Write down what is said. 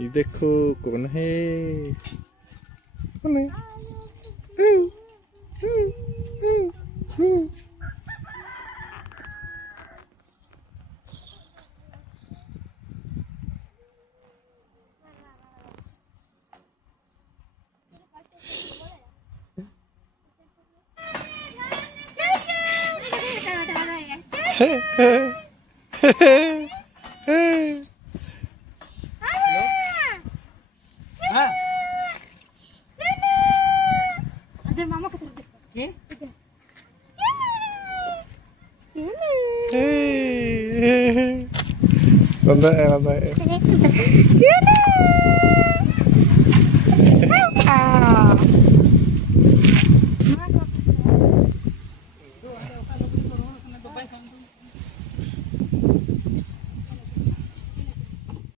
ये देखो कौन है। कौन है? Ada mama keterlaluan. Lantai, lantai. Jana. Ah.